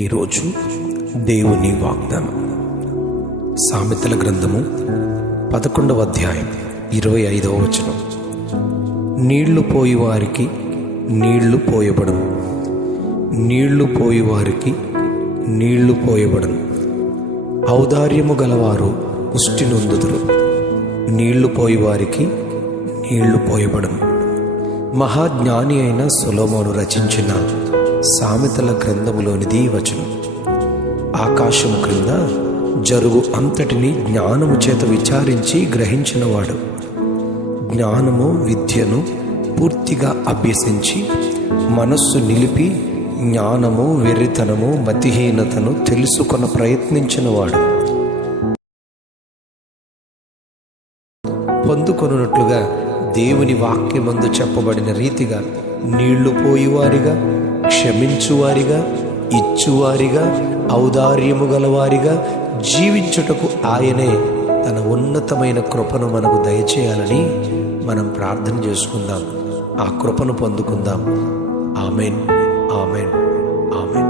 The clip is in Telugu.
ఈరోజు దేవుని వాగ్దానం సామెతల గ్రంథము 11వ అధ్యాయం 25వ వచనం. నీళ్లు పోయి వారికి నీళ్లు పోయబడను, నీళ్లు పోయి వారికి నీళ్లు పోయబడను. ఔదార్యము గలవారు పుష్టి నొందుదురు, నీళ్లు పోయి వారికి నీళ్లు పోయబడను. మహాజ్ఞాని అయిన సొలొమోను రచించిన సామెతల గ్రంథములోనిది వచనం. ఆకాశము క్రింద జరుగు అంతటిని జ్ఞానము చేత విచారించి గ్రహించినవాడు, జ్ఞానము విద్యను పూర్తిగా అభ్యసించి మనస్సు నిలిపి జ్ఞానము వెర్రితనము మతిహీనతను తెలుసుకొన ప్రయత్నించినవాడు పొందుకొనున్నట్లుగా దేవుని వాక్యమందు చెప్పబడిన రీతిగా నీళ్లు పోయివారిగా, క్షమించువారిగా, ఇచ్చువారిగా, ఔదార్యము గలవారిగా జీవించుటకు ఆయనే తన ఉన్నతమైన కృపను మనకు దయచేయాలని మనం ప్రార్థన చేసుకుందాం. ఆ కృపను పొందుకుందాం. Amen, amen, amen.